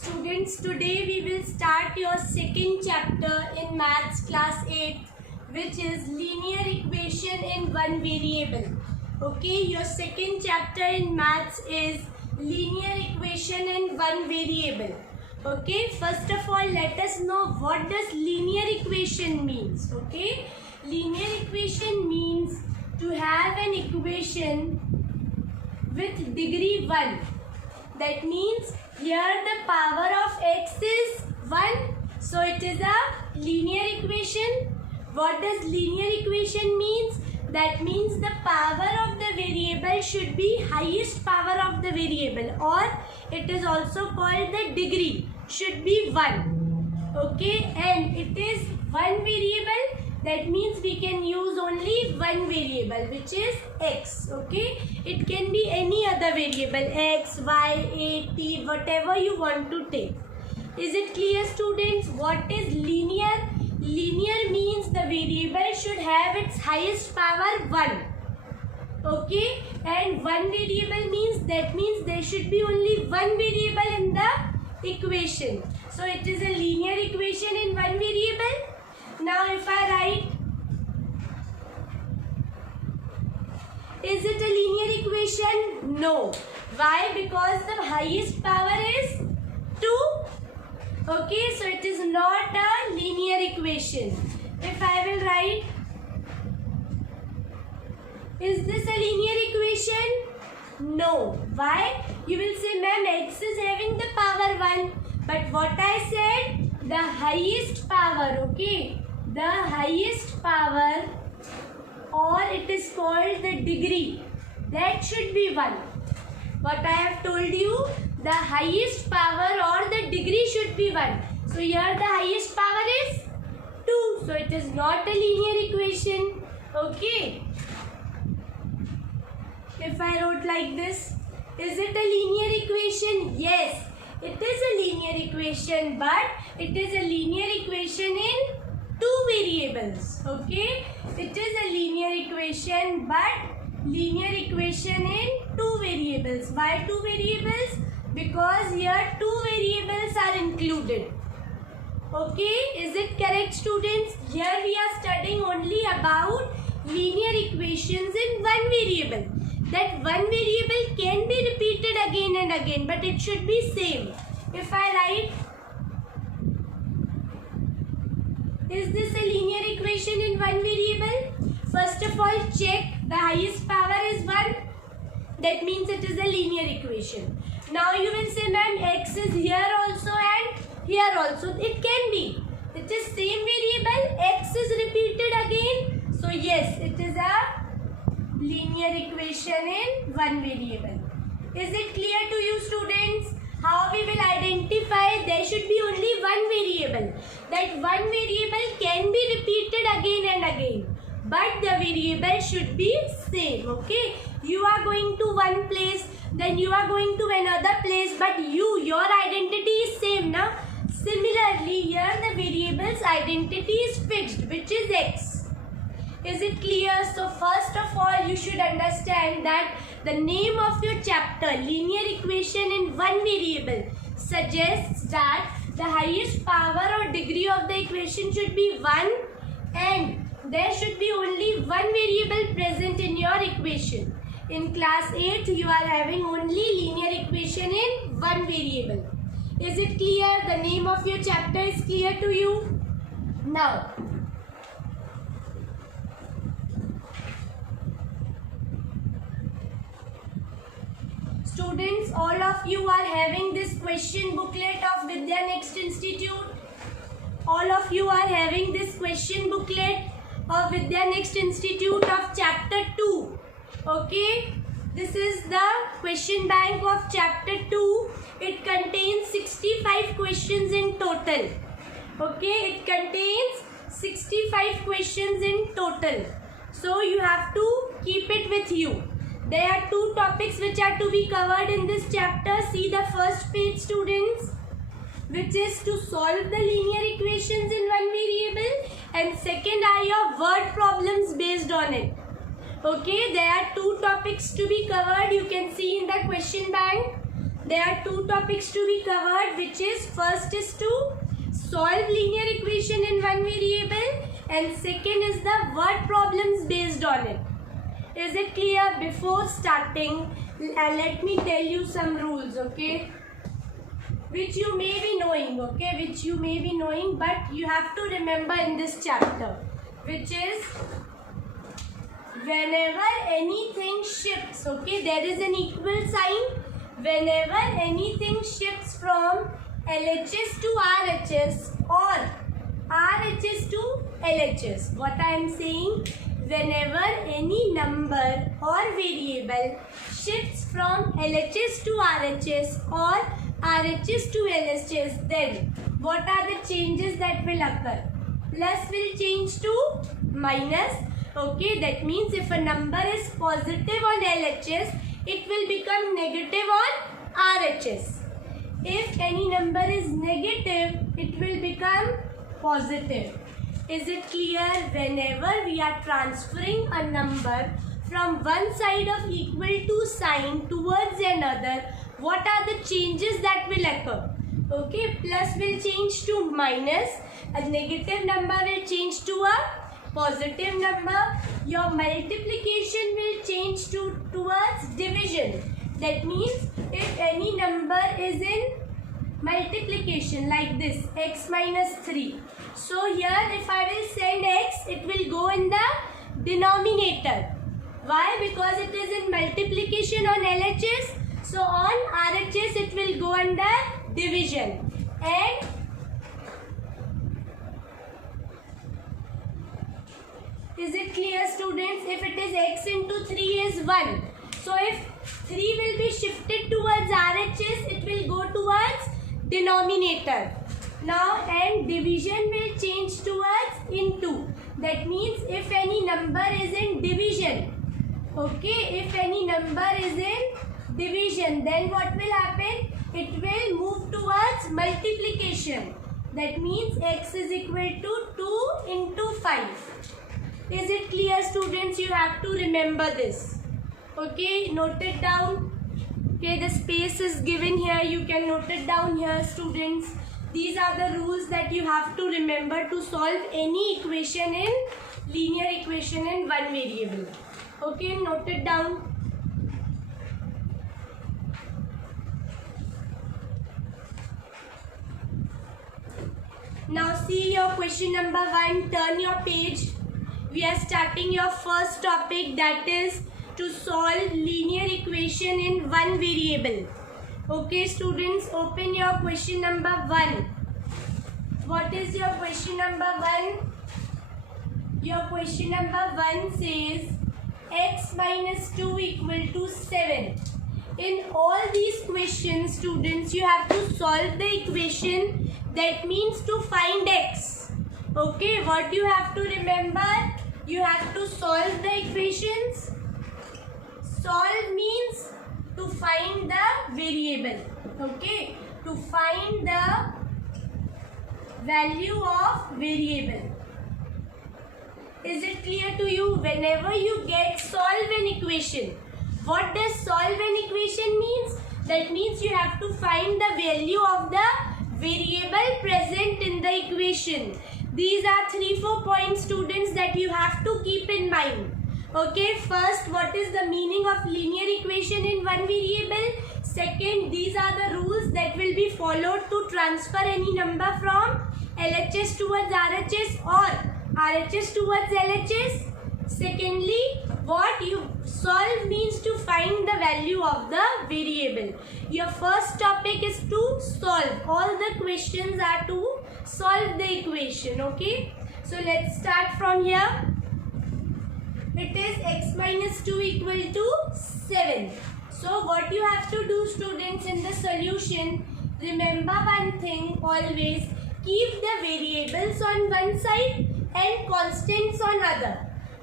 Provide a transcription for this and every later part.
Students, today we will start your second chapter in Maths class 8, which is linear equation in one variable. Okay, your second chapter in Maths is linear equation in one variable. Okay, first of all, let us know what does linear equation means. Okay, linear equation means to have an equation with degree 1. That means here the power of x is 1. So it is a linear equation. What does linear equation means? That means the power of the variable should be highest power of the variable, or it is also called the degree, should be 1. Okay, and it is one variable. That means we can use only one variable, which is x. Okay, it can be any other variable, x, y, a, t, whatever you want to take. Is it clear, students? What is linear? Linear means the variable should have its highest power 1. Okay, and one variable means there should be only one variable in the equation. So it is a linear equation in one variable. Now if I write, is it a linear equation? No. Why? Because the highest power is 2. Okay, so it is not a linear equation. If I will write, is this a linear equation? No. Why? You will say, ma'am, x is having the power 1. But what I said, the highest power, okay? The highest power, or it is called the degree, that should be 1. What I have told you, the highest power or the degree should be 1. So here the highest power is 2. So it is not a linear equation. Okay. If I wrote like this, is it a linear equation? Yes, it is a linear equation, but it is a linear equation in 2 variables. Okay, it is a linear equation, but linear equation in 2 variables. Why 2 variables? Because here 2 variables are included. Okay, is it correct, students? Here we are studying only about linear equations in one variable. That one variable can be repeated again and again, but it should be same. If I write, is this a linear equation in one variable? First of all, check the highest power is 1. That means it is a linear equation. Now you will say, ma'am, x is here also and here also. It can be. It is same variable. X is repeated again. So yes, it is a linear equation in one variable. Is it clear to you, students? How we will identify? There should be only one variable. That one variable can be repeated again and again, but the variable should be same. Okay, you are going to one place, then you are going to another place, but your identity is same now. Similarly, here the variable's identity is fixed, which is x. Is it clear? So first of all, you should understand that the name of your chapter, linear equation in one variable, suggests that the highest power or degree of the equation should be 1, and there should be only one variable present in your equation. In class 8, you are having only linear equation in one variable. Is it clear? The name of your chapter is clear to you? Now, students, all of you are having this question booklet of Vidya Next Institute. All of you are having this question booklet of Vidya Next Institute of chapter 2. Okay, this is the question bank of chapter 2. It contains 65 questions in total. Okay, it contains 65 questions in total. So you have to keep it with you. There are 2 topics which are to be covered in this chapter. See the first page, students, which is to solve the linear equations in one variable, and second are your word problems based on it. Okay, there are 2 topics to be covered. You can see in the question bank. there are two topics to be covered, which is first is to solve linear equation in one variable and second is the word problems based on it. Is it clear? Before starting, let me tell you some rules, okay? Which you may be knowing, okay? Which you may be knowing, but you have to remember in this chapter, which is whenever anything shifts, okay? There is an equal sign. Whenever anything shifts from LHS to RHS or RHS to LHS, what I am saying, whenever any number or variable shifts from LHS to RHS or RHS to LHS, then what are the changes that will occur? Plus will change to minus. Okay, that means if a number is positive on LHS, it will become negative on RHS. If any number is negative, it will become positive. Is it clear? Whenever we are transferring a number from one side of equal to sign towards another, what are the changes that will occur? Okay, plus will change to minus, a negative number will change to a positive number, your multiplication will change towards division. That means if any number is in multiplication like this, x minus 3. So here if I will send x, it will go in the denominator. Why? Because it is in multiplication on LHS. So on RHS it will go under division. And is it clear, students? If it is x into 3 is 1. So if 3 will be shifted towards RHS, it will go towards denominator. Now and division will change towards into. That means if any number is in division, okay, if any number is in division, then what will happen? It will move towards multiplication. That means x is equal to 2 into 5. Is it clear, students? You have to remember this. Okay, note it down. Okay, the space is given here. You can note it down here, students. These are the rules that you have to remember to solve any equation in linear equation in one variable. Okay, note it down. Now see your question number 1. Turn your page. We are starting your first topic, that is to solve linear equation in one variable. Okay, students, open your question number 1. What is your question number 1? Your question number 1 says x minus 2 equal to 7. In all these questions, students, you have to solve the equation. That means to find x. Okay, what you have to remember? You have to solve the equations. Solve means to find the variable. Okay, to find the value of variable. Is it clear to you? Whenever you get solve an equation, what does solve an equation means? That means you have to find the value of the variable present in the equation. These are 3-4 points, students, that you have to keep in mind. Okay, first, what is the meaning of linear equation in one variable? Second, these are the rules that will be followed to transfer any number from LHS towards RHS or RHS towards LHS. Secondly, what you solve means to find the value of the variable. Your first topic is to solve. All the questions are to solve the equation. Okay, so let's start from here. It is x minus 2 equal to 7. So what you have to do, students, in the solution, remember one thing always. Keep the variables on one side and constants on other.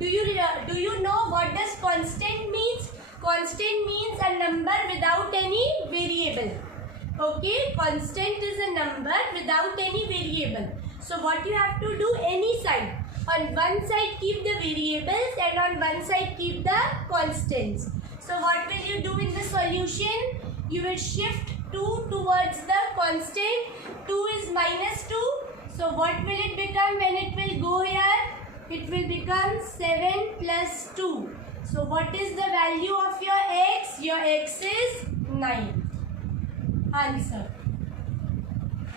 Do you know what does constant means? Constant means a number without any variable. Okay, constant is a number without any variable. So what you have to do, any side. On one side keep the variables and on one side keep the constants. So what will you do in the solution? you will shift 2 towards the constant. 2 is minus 2. So what will it become when it will go here? It will become 7 plus 2. So what is the value of your x? Your x is 9. Answer.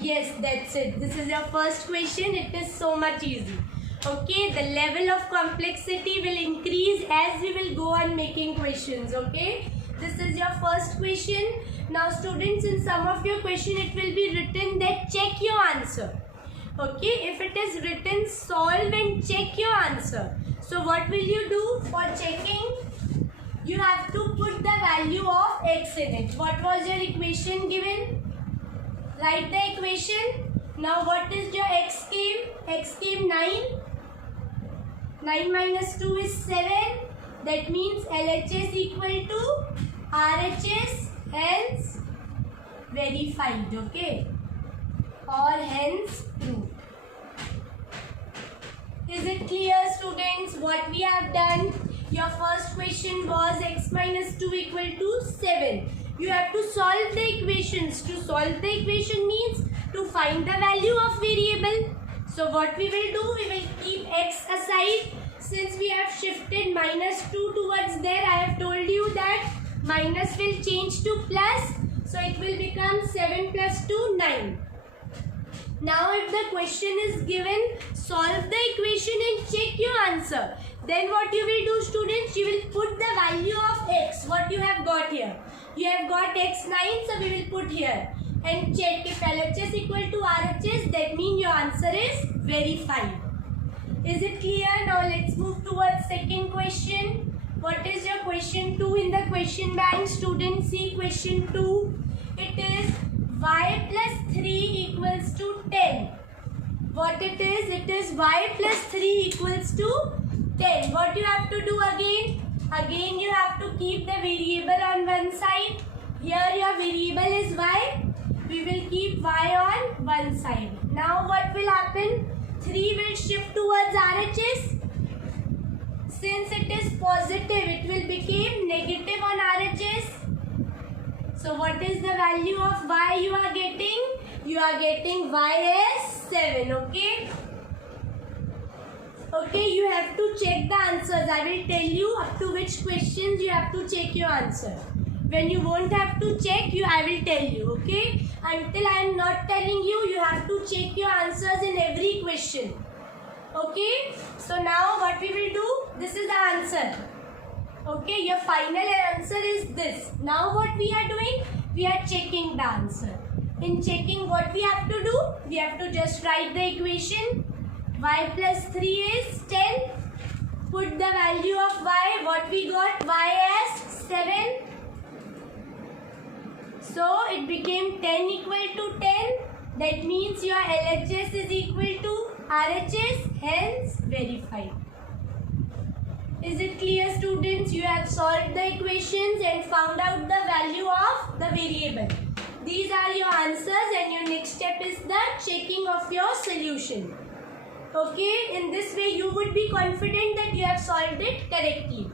Yes, that's it. This is your first question. It is so much easy. Okay, the level of complexity will increase as we will go on making questions. Okay, this is your first question. Now students, in some of your question it will be written that check your answer. Okay, if it is written solve and check your answer. So what will you do for checking? You have to put the value of x in it. What was your equation given? Write the equation. Now what is your x came? X came 9. 9 minus 2 is 7. That means LHS equal to RHS, hence verified. Okay, or hence proved. Is it clear, students, what we have done? Your first question was x minus 2 equal to 7. You have to solve the equations. To solve the equation means to find the value of variable. So what we will do, we will keep x aside. Since we have shifted minus 2 towards there, I have told you that minus will change to plus. So it will become 7 plus 2, 9. Now if the question is given, solve the equation and check your answer. Then what you will do, students, you will put the value of x, what you have got here. You have got x 9, so we will put here. And check if LHS equal to RHS, that means your answer is verified. Is it clear? Now let's move towards second question. What is your question 2 in the question bank? Students, see question 2. It is y plus 3 equals to 10. What it is? It is y plus 3 equals to 10. What you have to do again? Again you have to keep the variable on one side. Here your variable is y. We will keep y on one side. Now what will happen? 3 will shift towards RHS. Since it is positive, it will become negative on RHS. So what is the value of y you are getting? You are getting y as 7. Okay. Okay, you have to check the answers. I will tell you up to which questions you have to check your answer. When you won't have to check, I will tell you. Okay. Until I am not telling you, you have to check your answers in every question. Okay. So now what we will do, this is the answer. Okay, your final answer is this. Now what we are doing, we are checking the answer. In checking, what we have to do, we have to just write the equation. Y plus 3 is 10. Put the value of y, what we got, y as 7. So it became 10 equal to 10. That means your LHS is equal to RHS, hence verified. Is it clear, students? You have solved the equations and found out the value of the variable. These are your answers, and your next step is the checking of your solution. Okay, in this way you would be confident that you have solved it correctly.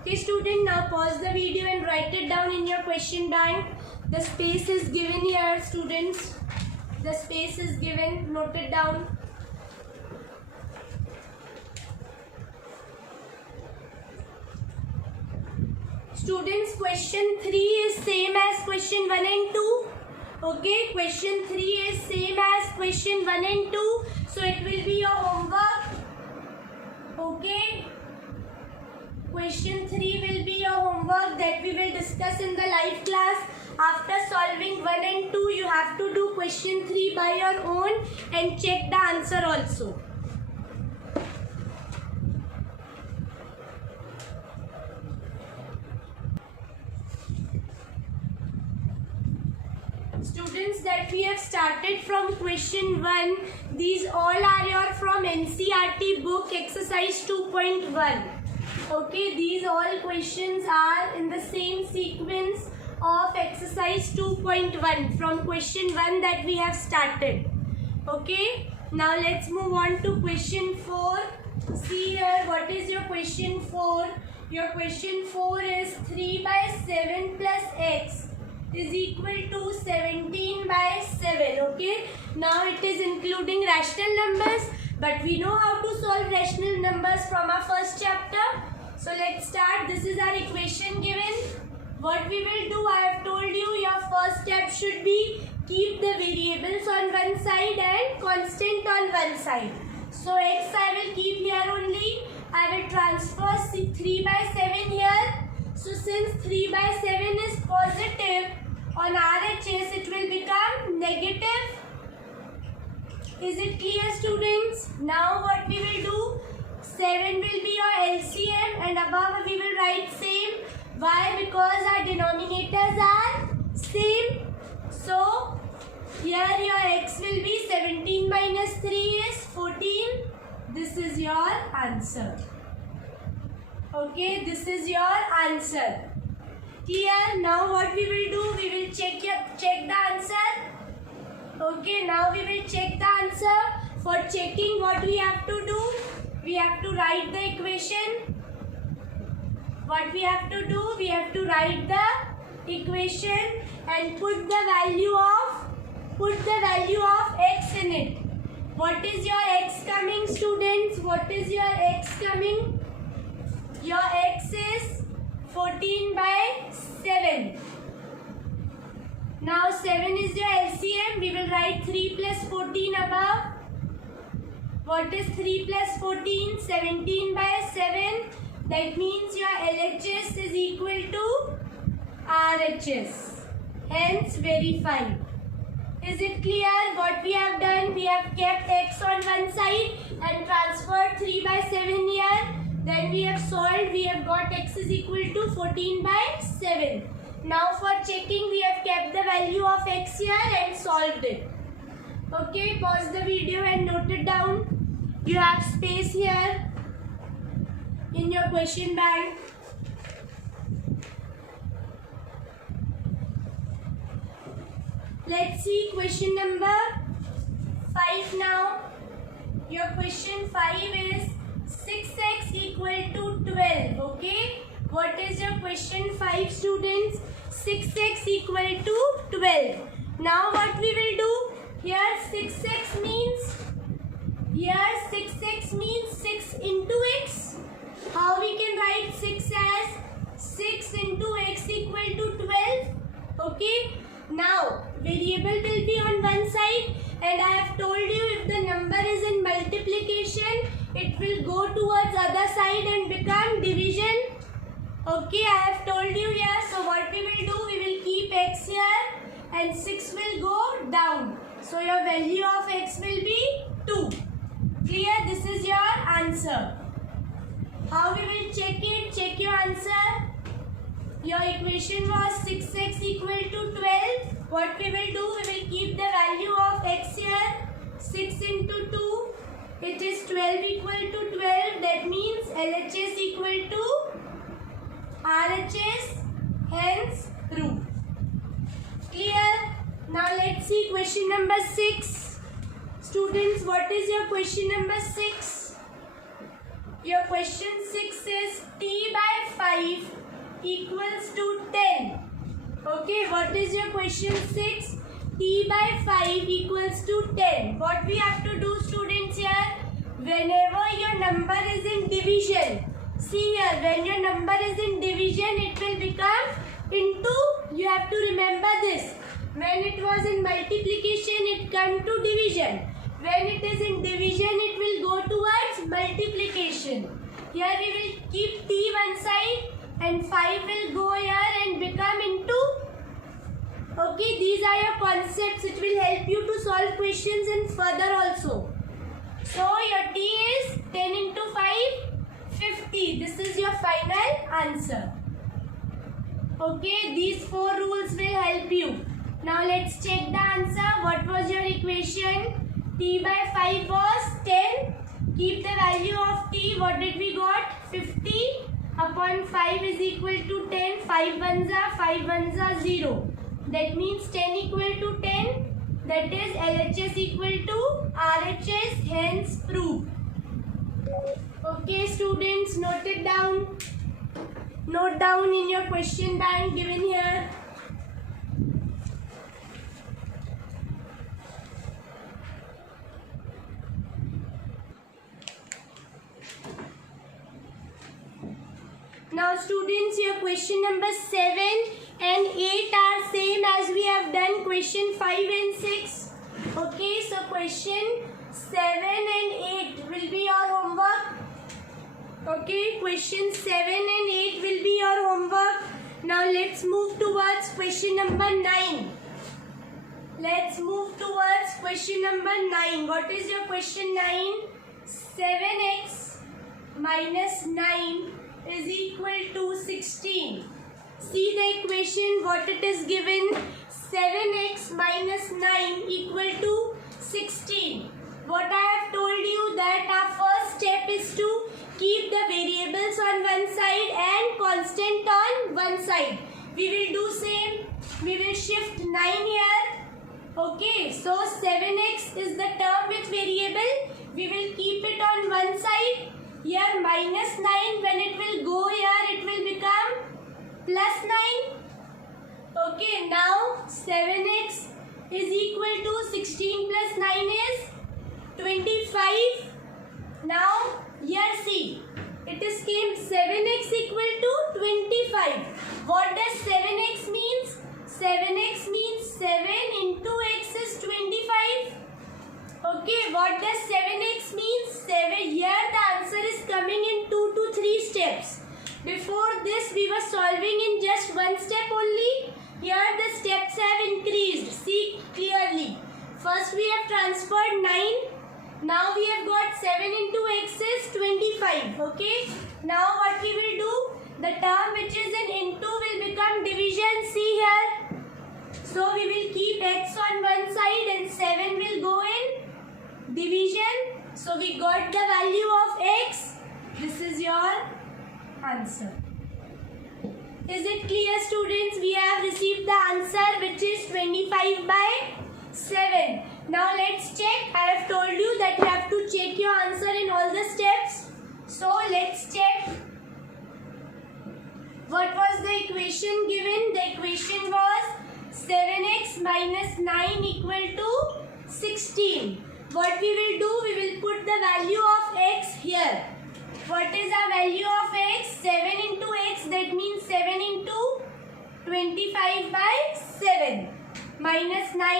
Okay, student, now pause the video and write it down in your question bank. The space is given here, students. The space is given, note it down. Students, question 3 is same as question 1 and 2. Okay, question 3 is same as question 1 and 2. So it will be your homework. Okay. Question 3 will be your homework that we will discuss in the live class. After solving 1 and 2, you have to do question 3 by your own and check the answer also. Students, that we have started from question 1. These all are your from NCERT book exercise 2.1. Okay, these all questions are in the same sequence of exercise 2.1 from question 1 that we have started. Okay, now let's move on to question 4. See here, what is your question 4? Your question 4 is 3 by 7 plus x is equal to 17 by 7. Okay, now it is including rational numbers, but we know how to solve rational numbers from our first chapter. So let's start. This is our equation given. What we will do, I have told you, your first step should be keep the variables on one side and constant on one side. So x I will keep here only. I will transfer 3 by 7 here. So since 3 by 7 is positive, on RHS it will become negative. Is it clear, students? Now what we will do, 7 will be your LCM and above we will write same. Why? Because our denominators are same. So here your x will be 17 minus 3 is 14. This is your answer. Okay, this is your answer. Clear? Now what we will do, we will check the answer. Okay, now we will check the answer. For checking, what we have to do, we have to write the equation. What we have to do, we have to write the equation and put the value of x in it. What is your x coming, students? What is your x coming? Your x is 14 by 7. Now 7 is your LCM. We will write 3 plus 14 above. What is 3 plus 14? 17 by 7. That means your LHS is equal to RHS. Hence verified. Is it clear? What we have done? We have kept x on one side and transferred 3 by 7 here. Then we have solved. We have got x is equal to 14 by 7. Now for checking, we have kept the value of x here and solved it. Okay, pause the video and note it down. You have space here in your question bank. Let's see question number 5 now. Your question 5 is 6x equal to 12. Okay, what is your question 5, students? 6x equal to 12. Now what we will do, here 6x means 6 into x. How we can write 6 as 6 into x equal to 12. Okay, now variable will be on one side and I have told you if the number is in multiplication, it will go towards other side and become division. Okay, I have told you here. So what we will do, we will keep x here and 6 will go down. So your value of x will be 2. Clear? This is your answer. How we will check it? Check your answer. Your equation was 6x equal to 12. What we will do, we will keep the value of x here. 6 into 2. It is 12 equal to 12. That means LHS equal to RHS. Hence proof. Clear? Now let's see question number 6. Students, what is your question number 6? Your question 6 is t by 5 equals to 10. Okay, what is your question 6? T by 5 equals to 10. What we have to do, students, here, whenever your number is in division, see here, when your number is in division, it will become into, you have to remember this. When it was in multiplication, it come to division. When it is in division, it will go towards multiplication. Here we will keep t one side and 5 will go here and become into. Okay, these are your concepts which will help you to solve questions in further also. So your t is 10 into 5, 50. This is your final answer. Okay, these 4 rules will help you. Now let's check the answer. What was your equation? T by 5 was 10. Keep the value of t. What did we got? 50 upon 5 is equal to 10. 5 ones are 0. That means 10 equal to 10. That is LHS equal to RHS. Hence proof. Okay, students, note it down. Note down in your question bank given here. Now students, your question number 7 and 8 are same as we have done question 5 and 6. Okay, so question 7 and 8 will be your homework. Okay, question 7 and 8 will be your homework. Now let's move towards question number 9. Let's move towards question number 9. What is your question 9? 7x minus 9 is equal to 16. See the equation, what it is given. 7x minus 9 equal to 16. What I have told you that our first step is to keep the variables on one side and constant on one side. We will do same. We will shift 9 here. Okay, so 7x is the term with variable. We will keep it on one side. Here minus 9, when it will go here, it will become plus 9. Okay, now 7x is equal to 16 plus 9 is 25. Now here see, it is came 7x equal to 25. What does 7x means? 7x means 7 into x is 25. Okay, what does 7x means? 7. Here the answer is coming in 2 to 3 steps. Before this we were solving in just one step only. Here the steps have increased. See clearly. First we have transferred 9. Now we have got 7 into x is 25. Okay. Now what we will do? The term which is in into will become division. See here. So we will keep x on one side and 7 will go in division. So we got the value of x. This is your answer. Is it clear students? We have received the answer which is 25 by 7. Now let's check. I have told you that you have to check your answer in all the steps. So let's check. What was the equation given? The equation was 7x minus 9 equal to 16. What we will do? We will put the value of x here. What is our value of x? 7 into x, that means 7 into 25 by 7 minus 9.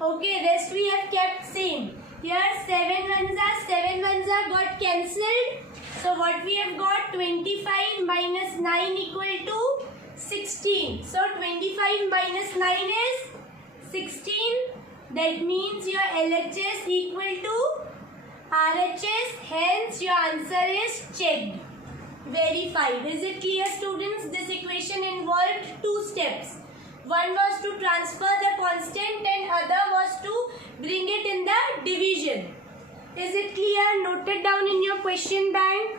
Okay, rest we have kept same. Here 7 ones are got cancelled. So what we have got? 25 minus 9 equal to 16. So 25 minus 9 is 16. That means your LHS equal to RHS. Hence your answer is checked. Verified. Is it clear students? This equation involved 2 steps. One was to transfer the constant and other was to bring it in the division. Is it clear? Note it down in your question bank.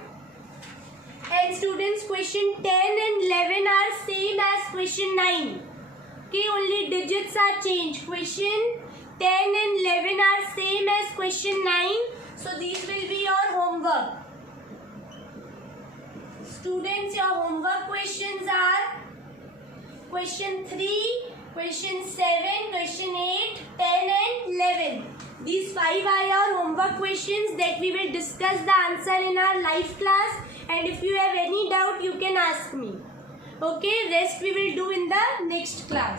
And students, question 10 and 11 are same as question 9. Okay, only digits are changed. Question 10 and 11 are same as question 9. So these will be your homework. Students, your homework questions are question 3, question 7, question 8, 10 and 11. These 5 are your homework questions that we will discuss the answer in our live class. And if you have any doubt, you can ask me. Okay, rest we will do in the next class.